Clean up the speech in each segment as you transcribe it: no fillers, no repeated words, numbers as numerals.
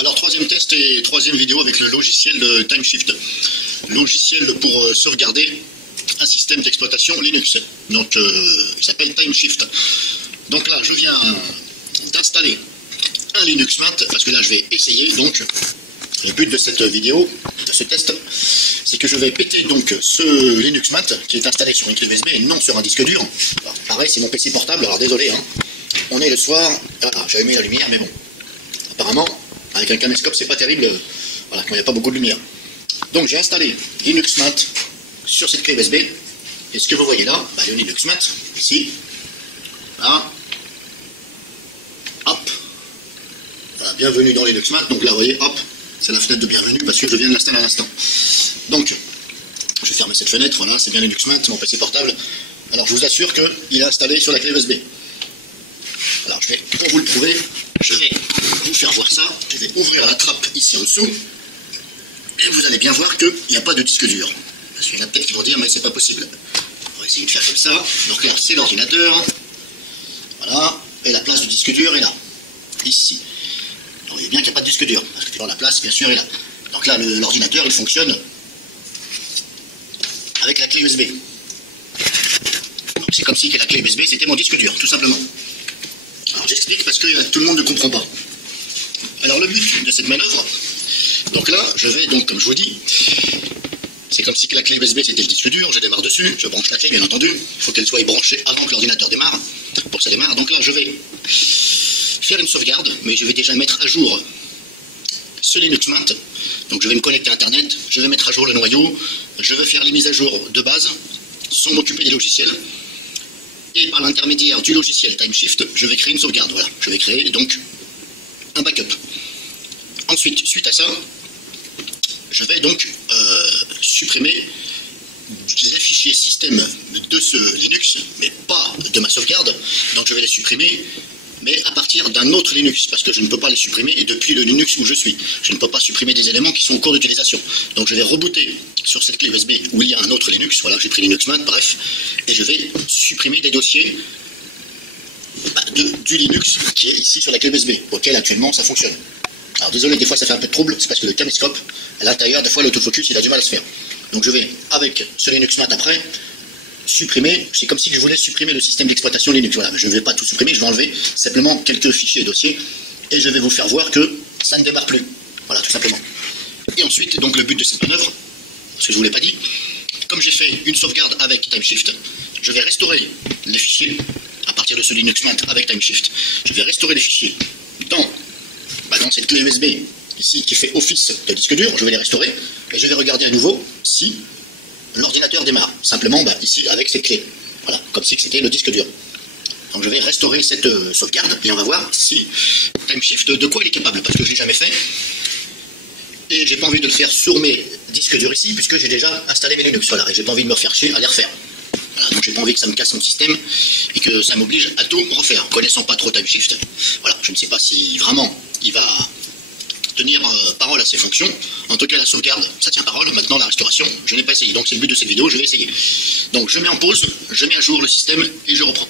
Alors troisième test et troisième vidéo avec le logiciel de TimeShift. Logiciel pour sauvegarder un système d'exploitation Linux. Donc il s'appelle TimeShift. Donc là je viens d'installer un Linux Mint parce que là je vais essayer. Donc le but de cette vidéo, de ce test, c'est que je vais péter donc ce Linux Mint qui est installé sur une clé USB et non sur un disque dur. Alors, pareil, c'est mon PC portable, alors désolé, hein. On est le soir, voilà, j'ai allumé la lumière, mais bon, apparemment, avec un caméscope, c'est pas terrible, voilà, quand il n'y a pas beaucoup de lumière. Donc j'ai installé Linux Mint sur cette clé USB, et ce que vous voyez là, le Linux Mint, ici, là, hop, voilà, bienvenue dans Linux Mint, donc là, vous voyez, hop, c'est la fenêtre de bienvenue parce que je viens de l'installer à l'instant. Donc, je vais fermer cette fenêtre, voilà, c'est bien Linux Mint, mon PC portable. Alors je vous assure qu'il est installé sur la clé USB. Alors pour vous le prouver, je vais vous faire voir ça. Je vais ouvrir la trappe ici en dessous. Et vous allez bien voir qu'il n'y a pas de disque dur. Parce qu'il y en a peut-être qui vont dire, mais c'est pas possible. On va essayer de faire comme ça. Donc là, c'est l'ordinateur. Voilà. Et la place du disque dur est là. Ici. Donc vous voyez bien qu'il n'y a pas de disque dur. Parce que la place, bien sûr, est là. Donc là, l'ordinateur, il fonctionne avec la clé USB. C'est comme si la clé USB, c'était mon disque dur, tout simplement. Alors j'explique parce que tout le monde ne comprend pas. Alors le but de cette manœuvre, donc là, je vais donc, comme je vous dis, c'est comme si la clé USB c'était le disque dur, je démarre dessus, je branche la clé, bien entendu, il faut qu'elle soit branchée avant que l'ordinateur démarre, pour que ça démarre. Donc là, je vais faire une sauvegarde, mais je vais déjà mettre à jour ce Linux Mint. Donc je vais me connecter à Internet, je vais mettre à jour le noyau, je vais faire les mises à jour de base, sans m'occuper des logiciels. Et par l'intermédiaire du logiciel TimeShift, je vais créer une sauvegarde. Voilà, je vais créer donc un backup. Ensuite, suite à ça, je vais donc supprimer les fichiers système de ce Linux, mais pas de ma sauvegarde. Donc je vais les supprimer, mais à partir d'un autre Linux, parce que je ne peux pas les supprimer depuis le Linux où je suis. Je ne peux pas supprimer des éléments qui sont en cours d'utilisation. Donc je vais rebooter sur cette clé USB où il y a un autre Linux, voilà, j'ai pris Linux Mint, bref, et je vais supprimer des dossiers du Linux qui est ici sur la clé USB, auquel actuellement ça fonctionne. Alors désolé, des fois ça fait un peu de trouble, c'est parce que le caméscope, à l'intérieur, des fois l'autofocus, il a du mal à se faire. Donc je vais, avec ce Linux Mint après, supprimer, c'est comme si je voulais supprimer le système d'exploitation Linux. Voilà, je ne vais pas tout supprimer, je vais enlever simplement quelques fichiers et dossiers et je vais vous faire voir que ça ne démarre plus. Voilà, tout simplement. Et ensuite, donc le but de cette manœuvre, ce que je ne vous l'ai pas dit, comme j'ai fait une sauvegarde avec TimeShift, je vais restaurer les fichiers à partir de ce Linux Mint avec TimeShift. Je vais restaurer les fichiers dans cette clé USB ici qui fait office de disque dur, je vais les restaurer et je vais regarder à nouveau si l'ordinateur démarre, simplement ici avec cette clé. Voilà, comme si c'était le disque dur. Donc je vais restaurer cette sauvegarde et on va voir si TimeShift de quoi il est capable, parce que je ne l'ai jamais fait. Et j'ai pas envie de le faire sur mes disques durs ici, puisque j'ai déjà installé mes Linux. Voilà, et j'ai pas envie de me faire chier à les refaire. Voilà, donc j'ai pas envie que ça me casse mon système et que ça m'oblige à tout refaire. Connaissant pas trop TimeShift, voilà, je ne sais pas si vraiment il va tenir parole à ses fonctions. En tout cas, la sauvegarde, ça tient parole. Maintenant, la restauration, je n'ai pas essayé. Donc, c'est le but de cette vidéo, je vais essayer. Donc, je mets en pause, je mets à jour le système et je reprends.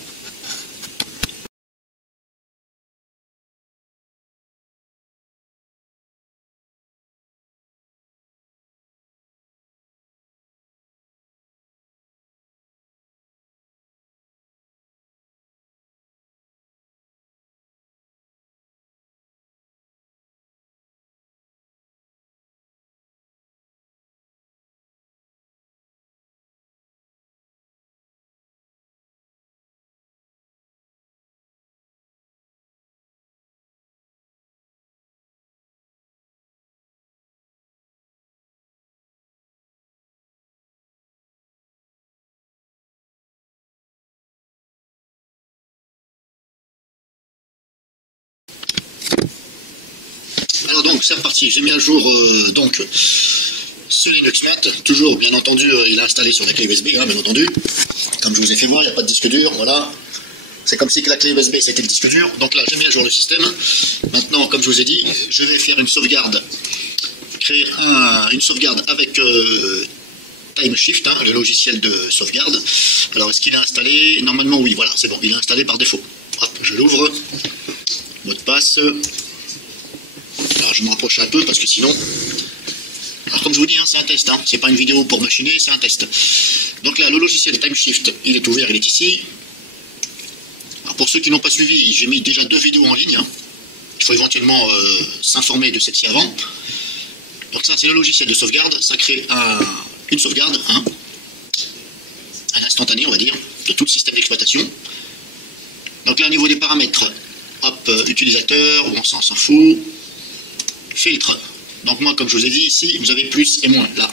Alors donc, c'est reparti. J'ai mis à jour donc ce Linux Mint. Toujours, bien entendu, il est installé sur la clé USB, bien entendu. Comme je vous ai fait voir, il n'y a pas de disque dur, voilà. C'est comme si que la clé USB c'était le disque dur. Donc là, j'ai mis à jour le système. Maintenant, comme je vous ai dit, je vais faire une sauvegarde. Créer une sauvegarde avec TimeShift, le logiciel de sauvegarde. Alors, est-ce qu'il est installé? Normalement, oui, voilà, c'est bon. Il est installé par défaut. Hop, je l'ouvre. Mot de passe. Alors je me rapproche un peu parce que sinon... Alors comme je vous dis, hein, c'est un test, hein. C'est pas une vidéo pour machiner, c'est un test. Donc là, le logiciel TimeShift, il est ouvert, il est ici. Alors pour ceux qui n'ont pas suivi, j'ai mis déjà 2 vidéos en ligne. Hein. Il faut éventuellement s'informer de celle-ci avant. Donc ça, c'est le logiciel de sauvegarde. Ça crée une sauvegarde, hein, un instantané, on va dire, de tout le système d'exploitation. Donc là, au niveau des paramètres, hop, utilisateur, bon, ça on s'en fout. Filtre. Donc moi, comme je vous ai dit, ici, vous avez plus et moins, là.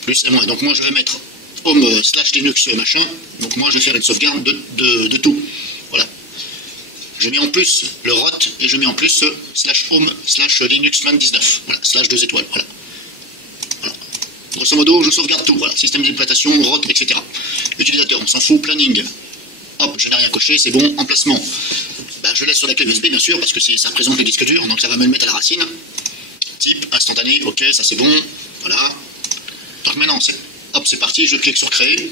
Plus et moins. Donc moi, je vais mettre home / Linux machin. Donc moi, je vais faire une sauvegarde de tout. Voilà. Je mets en plus le rot et je mets en plus /home / Linux man 19. Voilà, /2 étoiles. Voilà. Voilà. Grosso modo, je sauvegarde tout. Voilà. Système d'exploitation, rot, etc. Utilisateur, on s'en fout. Planning. Hop, je n'ai rien coché, c'est bon. Emplacement. Ben, je laisse sur la clé USB, bien sûr, parce que ça représente le disque dur, donc ça va me le mettre à la racine. Type, instantané, ok, ça c'est bon. Voilà. Donc maintenant, hop, c'est parti, je clique sur créer.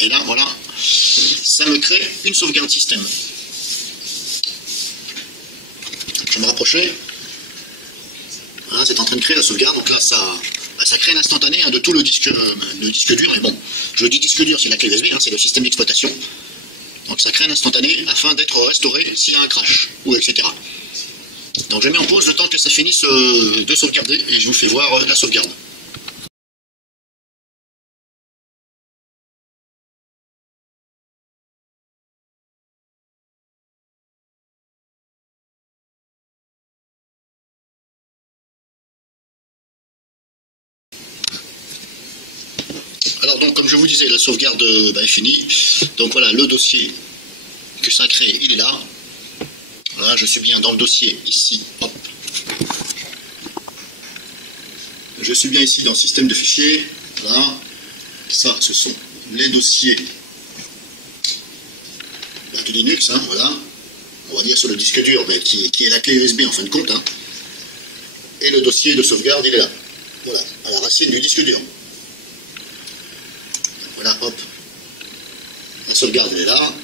Et là, voilà, ça me crée une sauvegarde système. Je vais me rapprocher. Voilà, c'est en train de créer la sauvegarde. Donc là, ça crée un instantané, hein, de tout le disque dur. Mais bon, je dis disque dur, c'est la clé USB, hein, c'est le système d'exploitation. Donc ça crée un instantané afin d'être restauré s'il y a un crash, ou etc. Donc je mets en pause le temps que ça finisse de sauvegarder et je vous fais voir la sauvegarde. Alors donc comme je vous disais, la sauvegarde est finie. Donc voilà, le dossier que ça crée, il est là. Voilà, je suis bien dans le dossier ici. Hop. Je suis bien ici dans le système de fichiers. Voilà. Ça, ce sont les dossiers de Linux. Hein, voilà. On va dire sur le disque dur, mais qui est la clé USB en fin de compte. Hein. Et le dossier de sauvegarde, il est là. Voilà, à la racine du disque dur. Voilà, hop. La sauvegarde, elle est là.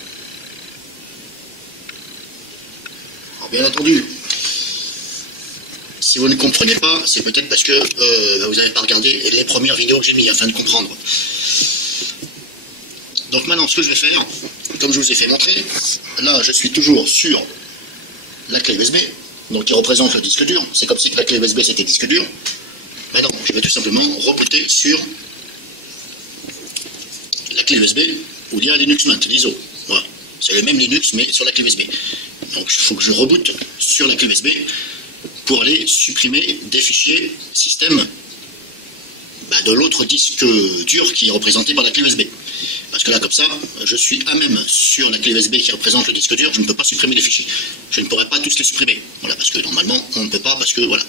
Alors, bien entendu, si vous ne comprenez pas, c'est peut-être parce que vous n'avez pas regardé les premières vidéos que j'ai mises afin de comprendre. Donc maintenant, ce que je vais faire, comme je vous ai fait montrer, là, je suis toujours sur la clé USB, donc qui représente le disque dur. C'est comme si la clé USB c'était disque dur. Maintenant, je vais tout simplement rebooter sur la clé USB ou bien Linux Mint, l'ISO. Voilà. C'est le même Linux, mais sur la clé USB. Donc il faut que je reboote sur la clé USB pour aller supprimer des fichiers système de l'autre disque dur qui est représenté par la clé USB. Parce que là, comme ça, je suis à même sur la clé USB qui représente le disque dur, je ne peux pas supprimer les fichiers. Je ne pourrais pas tous les supprimer. Voilà, parce que normalement, on ne peut pas, parce que voilà.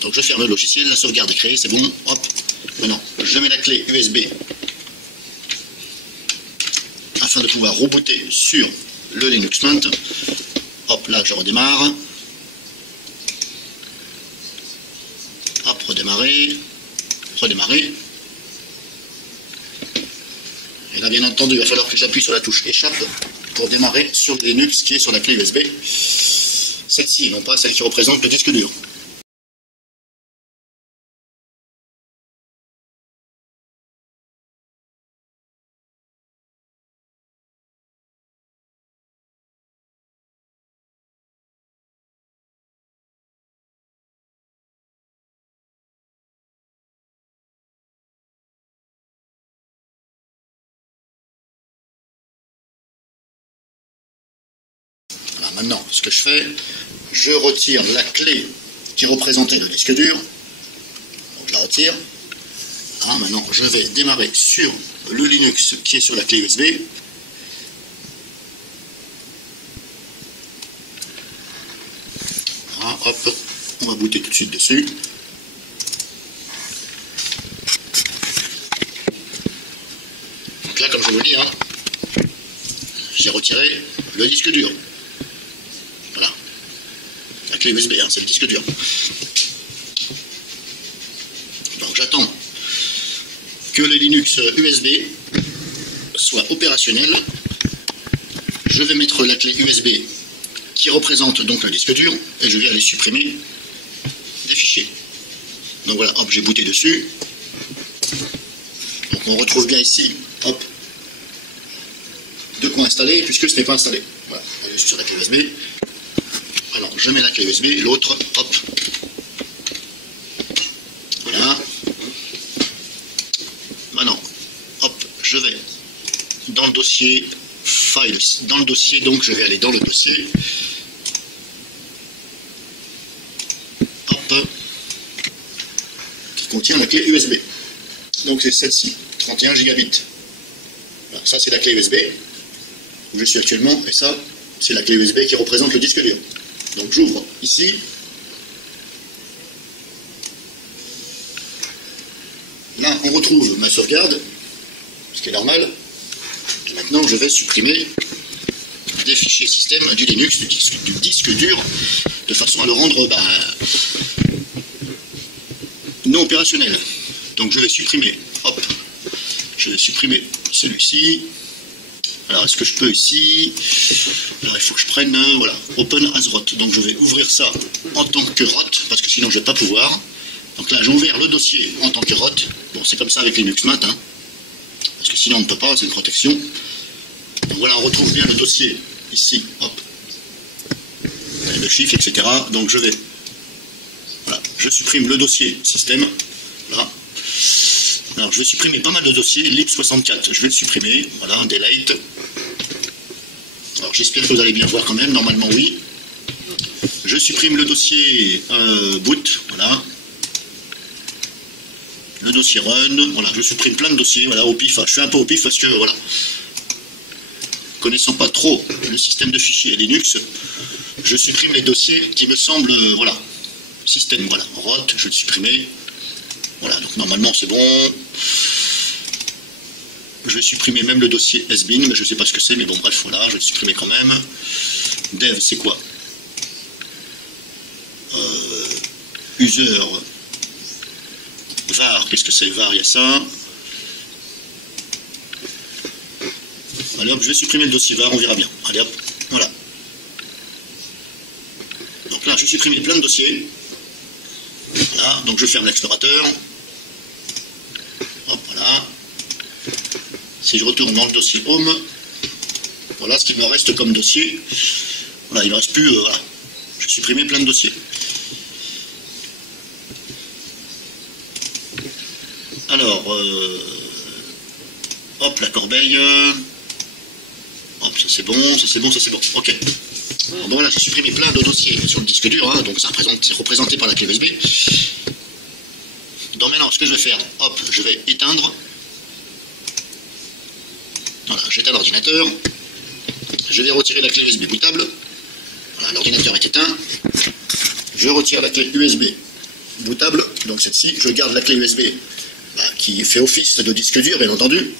Donc je ferme le logiciel, la sauvegarde est créée, c'est bon, hop. Maintenant, je mets la clé USB afin de pouvoir rebooter sur le Linux Mint. Hop, là, je redémarre. Hop, redémarrer. Redémarrer. Et là, bien entendu, il va falloir que j'appuie sur la touche échappe pour démarrer sur le Linux qui est sur la clé USB. Celle-ci, non pas celle qui représente le disque dur. Voilà, maintenant, ce que je fais, je retire la clé qui représentait le disque dur. Donc je la retire. Voilà, maintenant, je vais démarrer sur le Linux qui est sur la clé USB. Voilà, hop, on va booter tout de suite dessus. Donc là, comme je vous dis, hein, j'ai retiré le disque dur. Voilà. La clé USB, hein, c'est le disque dur. Donc j'attends que le Linux USB soit opérationnel. Je vais mettre la clé USB qui représente donc le disque dur et je vais aller supprimer des fichiers. Donc voilà, hop, j'ai booté dessus. Donc on retrouve bien ici, hop, de quoi installer, puisque ce n'est pas installé. Voilà, on est sur la clé USB. Alors, je mets la clé USB, l'autre, hop. Voilà. Maintenant, hop, je vais dans le dossier Files, dans le dossier, donc je vais aller dans le dossier. Hop. Qui contient la clé USB. Donc c'est celle-ci, 31 gigabits. Voilà, ça c'est la clé USB où je suis actuellement, et ça c'est la clé USB qui représente le disque dur. Donc j'ouvre ici. Là on retrouve ma sauvegarde, ce qui est normal. Et maintenant je vais supprimer des fichiers système du Linux, du disque dur, de façon à le rendre non opérationnel. Donc je vais supprimer, hop, je vais supprimer celui-ci. Alors est-ce que je peux ici? Alors il faut que je prenne, voilà, Open as root. Donc je vais ouvrir ça en tant que root, parce que sinon je ne vais pas pouvoir. Donc là j'ai ouvert le dossier en tant que root. Bon, c'est comme ça avec Linux Mint, hein, parce que sinon on ne peut pas, c'est une protection. Donc voilà, on retrouve bien le dossier ici, hop, le chiffre, etc. Donc je vais, voilà, je supprime le dossier système, là. Alors je vais supprimer pas mal de dossiers, lib64, je vais le supprimer, voilà, delete. Alors j'espère que vous allez bien voir quand même, normalement oui. Je supprime le dossier boot, voilà. Le dossier run, voilà, je supprime plein de dossiers, voilà, au pif, je fais un peu au pif parce que, voilà, connaissant pas trop le système de fichiers Linux, je supprime les dossiers qui me semblent, voilà, système, voilà, root, je vais le supprimer. Voilà, donc normalement c'est bon. Je vais supprimer même le dossier sbin, mais je ne sais pas ce que c'est, mais bon bref, voilà, je vais le supprimer quand même. Dev, c'est quoi? User. Var, qu'est-ce que c'est? Var, il y a ça. Allez hop, je vais supprimer le dossier var, on verra bien. Allez hop, voilà. Donc là, je vais supprimer plein de dossiers. Voilà, donc je ferme l'explorateur. Hop, voilà. Si je retourne dans le dossier Home, voilà ce qu'il me reste comme dossier. Voilà, il ne me reste plus, voilà. Je vais supprimer plein de dossiers. Alors, hop, la corbeille. Hop, ça c'est bon, ça c'est bon, ça c'est bon. Ok. Bon voilà, j'ai supprimé plein de dossiers sur le disque dur, hein, donc c'est représenté par la clé USB. Donc maintenant, ce que je vais faire, hop, je vais éteindre. Voilà, j'éteins l'ordinateur. Je vais retirer la clé USB bootable. Voilà, l'ordinateur est éteint. Je retire la clé USB bootable, donc celle-ci. Je garde la clé USB qui fait office de disque dur, bien entendu.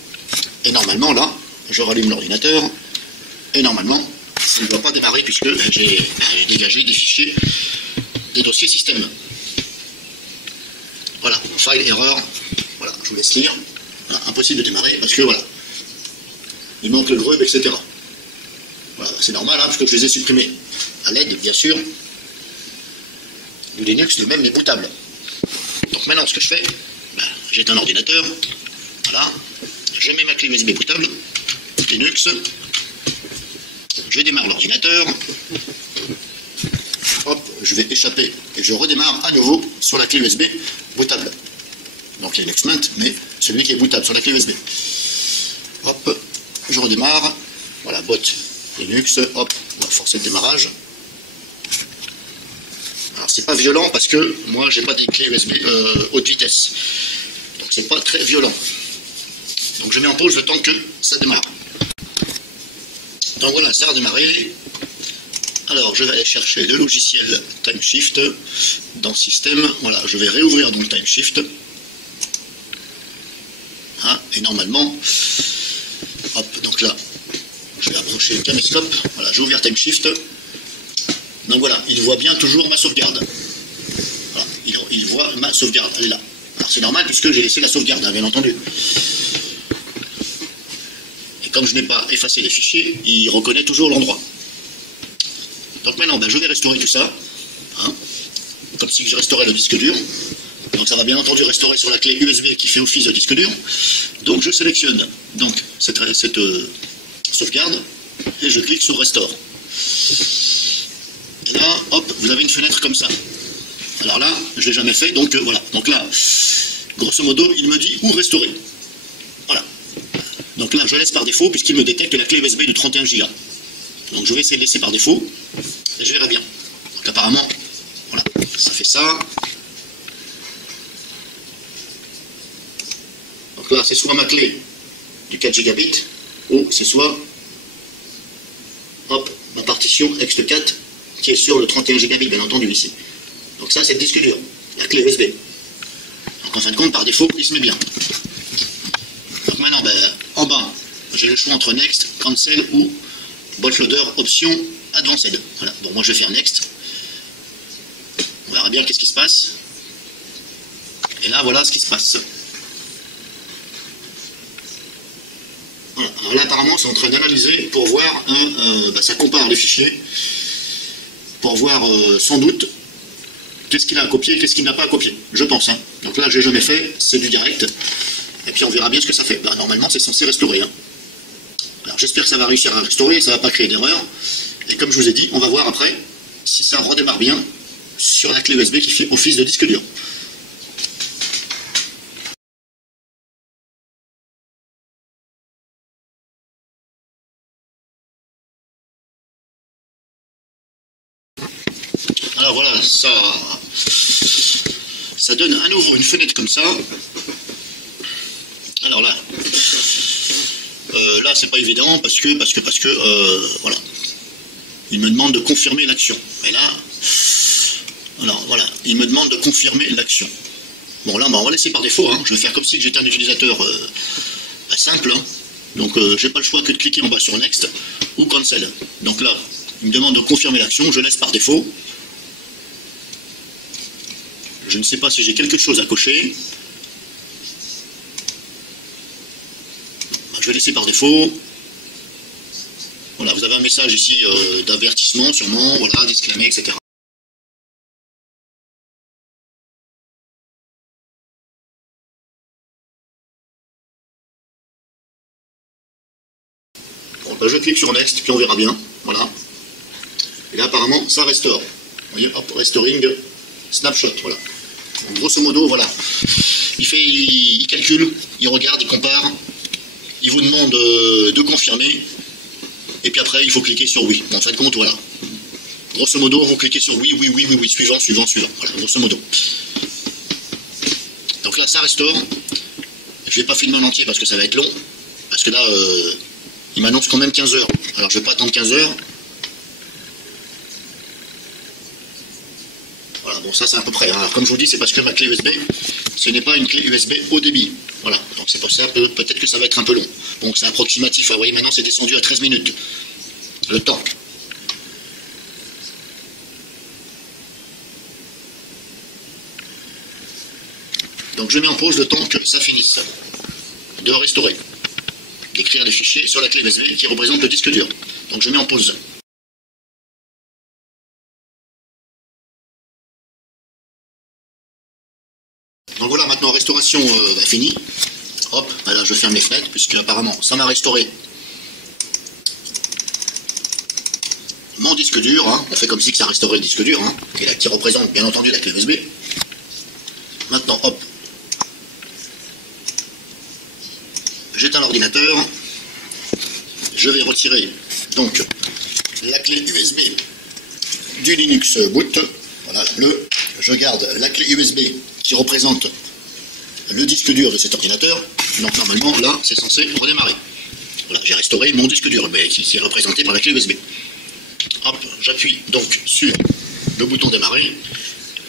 Et normalement, là, je rallume l'ordinateur. Et normalement, ça ne doit pas démarrer puisque j'ai dégagé des fichiers, des dossiers système. Voilà, file error. Voilà, je vous laisse lire. Voilà, impossible de démarrer parce que voilà, il manque le grub, etc. Voilà, c'est normal, hein, parce que je les ai supprimés à l'aide, bien sûr, du Linux, de même les bootables. Donc maintenant, ce que je fais, j'éteins l'ordinateur. Voilà, je mets ma clé USB bootable, Linux. Je démarre l'ordinateur. Hop, je vais échapper et je redémarre à nouveau sur la clé USB bootable. Donc Linux Mint, mais celui qui est bootable sur la clé USB. Hop, je redémarre. Voilà, bot Linux. Hop, on va forcer le démarrage. Alors c'est pas violent parce que moi j'ai pas des clés USB haute vitesse. Donc c'est pas très violent. Donc je mets en pause le temps que ça démarre. Donc voilà, ça a redémarré. Alors je vais aller chercher le logiciel TimeShift dans Système. Voilà, je vais réouvrir donc TimeShift. Hein, et normalement, hop, donc là, je vais approcher le caméscope. Voilà, j'ai ouvert TimeShift. Donc voilà, il voit bien toujours ma sauvegarde. Voilà, il voit ma sauvegarde, elle est là. Alors c'est normal puisque j'ai laissé la sauvegarde, hein, bien entendu. Comme je n'ai pas effacé les fichiers, il reconnaît toujours l'endroit. Donc maintenant, je vais restaurer tout ça. Hein. comme si je restaurais le disque dur. Donc ça va bien entendu restaurer sur la clé USB qui fait office de disque dur. Donc je sélectionne donc cette sauvegarde et je clique sur Restore. Et là, hop, vous avez une fenêtre comme ça. Alors là, je ne l'ai jamais fait, donc voilà. Donc là, grosso modo, il me dit où restaurer. Voilà. Donc là, je laisse par défaut puisqu'il me détecte la clé USB de 31 Go. Donc je vais essayer de laisser par défaut et je verrai bien. Donc apparemment, voilà, ça fait ça. Donc là, c'est soit ma clé du 4 gigabits ou c'est soit, hop, ma partition ext4 qui est sur le 31 gigabits, bien entendu, ici. Donc ça, c'est le disque dur, la clé USB. Donc en fin de compte, par défaut, il se met bien. Donc maintenant, en bas, j'ai le choix entre Next, Cancel ou Bootloader Option Advanced. Voilà, bon, moi je vais faire Next. On verra bien qu'est-ce qui se passe. Et là, voilà ce qui se passe. Voilà. Alors là, apparemment, c'est en train d'analyser pour voir, ça compare les fichiers, pour voir sans doute qu'est-ce qu'il a à copier et qu'est-ce qu'il n'a pas à copier, je pense. Hein. Donc là, j'ai jamais fait, c'est du direct. Et puis on verra bien ce que ça fait. Normalement, c'est censé restaurer. Hein. Alors j'espère que ça va réussir à restaurer, ça ne va pas créer d'erreur. Et comme je vous ai dit, on va voir après si ça redémarre bien sur la clé USB qui fait office de disque dur. Alors voilà, ça donne à nouveau une fenêtre comme ça. Alors là, là c'est pas évident parce que voilà, il me demande de confirmer l'action. Et là, alors voilà, il me demande de confirmer l'action. Bon là, on va laisser par défaut. Hein. Je vais faire comme si j'étais un utilisateur simple. Hein. Donc j'ai pas le choix que de cliquer en bas sur Next ou Cancel. Donc là, il me demande de confirmer l'action. Je laisse par défaut. Je ne sais pas si j'ai quelque chose à cocher. Je vais laisser par défaut. Voilà, vous avez un message ici d'avertissement sûrement, voilà, disclaimer, etc. Bon, je clique sur Next, puis on verra bien. Voilà. Et là, apparemment, ça restaure. Vous voyez, hop, restoring, snapshot, voilà. Donc, grosso modo, voilà. Il calcule, il regarde, il compare. Il vous demande de confirmer. Et puis après, il faut cliquer sur oui. Bon, en fin de compte, voilà. Grosso modo, vous cliquez sur oui, suivant. Voilà, grosso modo. Donc là, ça restaure. Je ne vais pas filmer en entier parce que ça va être long. Parce que là, il m'annonce quand même 15 heures. Alors, je ne vais pas attendre 15 heures. Voilà, bon, ça, c'est à peu près. Hein. Alors, comme je vous dis, c'est parce que ma clé USB, ce n'est pas une clé USB haut débit. Voilà, donc c'est pour ça, peut-être que ça va être un peu long. Donc c'est approximatif. Vous voyez, maintenant, c'est descendu à 13 minutes. Le temps. Donc je mets en pause le temps que ça finisse de restaurer, d'écrire les fichiers sur la clé USB qui représente le disque dur. Donc je mets en pause. Donc voilà, maintenant restauration finie. Hop, voilà, je ferme les fenêtres puisque apparemment ça m'a restauré mon disque dur. Hein. On fait comme si que ça restaurait le disque dur, hein, qui représente bien entendu la clé USB. Maintenant, hop, j'éteins l'ordinateur. Je vais retirer donc la clé USB du Linux boot. Voilà, la bleue. Je garde la clé USB qui représente le disque dur de cet ordinateur. Donc normalement, là, c'est censé redémarrer. Voilà, j'ai restauré mon disque dur, mais qui est représenté par la clé USB. Hop, j'appuie donc sur le bouton démarrer,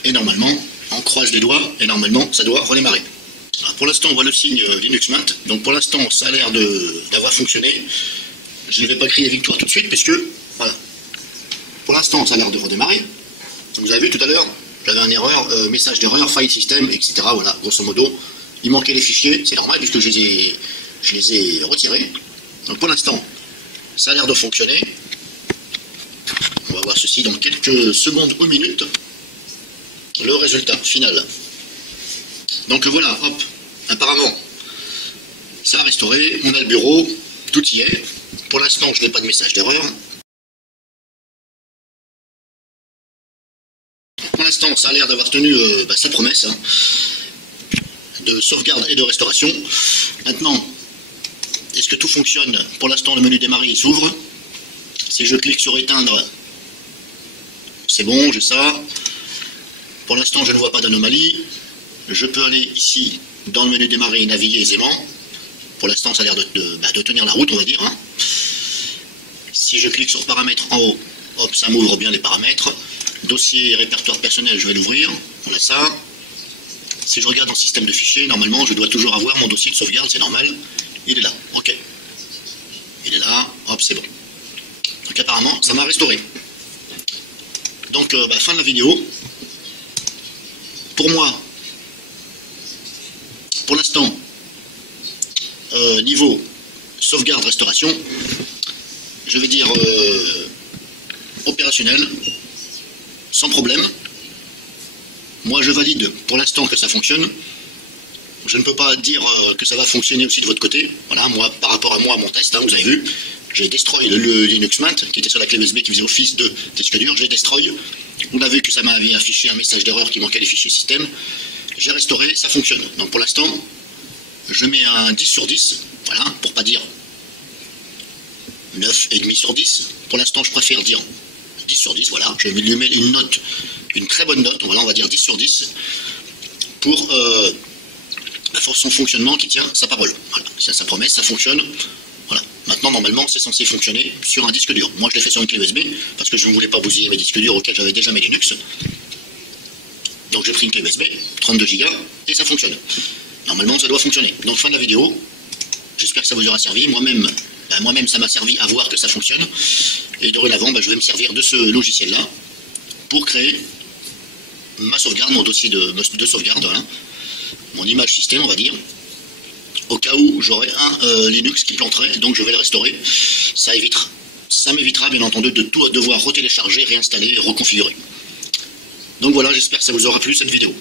et normalement, on croise les doigts, et normalement, ça doit redémarrer. Alors, pour l'instant, on voit le signe Linux Mint. Donc pour l'instant, ça a l'air d'avoir fonctionné. Je ne vais pas crier victoire tout de suite, puisque, voilà, pour l'instant, ça a l'air de redémarrer. Vous avez vu tout à l'heure, j'avais un erreur, message d'erreur, file system, etc. Voilà, grosso modo, il manquait les fichiers, c'est normal puisque je les ai retirés. Donc pour l'instant, ça a l'air de fonctionner. On va voir ceci dans quelques secondes ou minutes. le résultat final. Donc voilà, hop, apparemment, ça a restauré, on a le bureau, tout y est. Pour l'instant, je n'ai pas de message d'erreur. Pour l'instant, ça a l'air d'avoir tenu sa promesse hein, de sauvegarde et de restauration. Maintenant, est-ce que tout fonctionne? Pour l'instant, le menu démarrer il s'ouvre. Si je clique sur éteindre, c'est bon, j'ai ça. Pour l'instant, je ne vois pas d'anomalie. Je peux aller ici, dans le menu démarrer et naviguer aisément. Pour l'instant, ça a l'air de tenir la route, on va dire. Hein. Si je clique sur paramètres en haut, hop, ça m'ouvre bien les paramètres. Dossier répertoire personnel, je vais l'ouvrir. On a ça. Si je regarde dans système de fichiers, normalement, je dois toujours avoir mon dossier de sauvegarde, c'est normal. Il est là, ok. Il est là, hop, c'est bon. Donc apparemment, ça m'a restauré. Donc, fin de la vidéo. Pour moi, pour l'instant, niveau sauvegarde, restauration, je vais dire opérationnel, sans problème. Moi, je valide pour l'instant que ça fonctionne. Je ne peux pas dire que ça va fonctionner aussi de votre côté. Voilà, moi, par rapport à moi, mon test, hein, vous avez vu, j'ai destroy le Linux Mint, qui était sur la clé USB qui faisait office de disque dur, j'ai destroy. On a vu que ça m'avait affiché un message d'erreur qui manquait les fichiers système. J'ai restauré, ça fonctionne. Donc pour l'instant, je mets un 10 sur 10, voilà, pour pas dire 9,5 sur 10. Pour l'instant, je préfère dire 10 sur 10, voilà. Je vais lui mettre une note, une très bonne note, voilà, on va dire 10 sur 10, pour son fonctionnement qui tient sa parole. Voilà, c'est sa promesse, ça fonctionne. Voilà. Maintenant, normalement, c'est censé fonctionner sur un disque dur. Moi, je l'ai fait sur une clé USB, parce que je ne voulais pas bousiller mes disques durs auxquels j'avais déjà mes Linux. Donc j'ai pris une clé USB, 32 Go, et ça fonctionne. Normalement, ça doit fonctionner. Donc fin de la vidéo, j'espère que ça vous aura servi. Moi-même, ça m'a servi à voir que ça fonctionne. Et dorénavant, je vais me servir de ce logiciel-là pour créer ma sauvegarde, mon dossier de sauvegarde, voilà. Mon image système, on va dire, au cas où j'aurais un Linux qui planterait, donc je vais le restaurer. Ça m'évitera bien entendu de tout devoir retélécharger, réinstaller, reconfigurer. Donc voilà, j'espère que ça vous aura plu cette vidéo.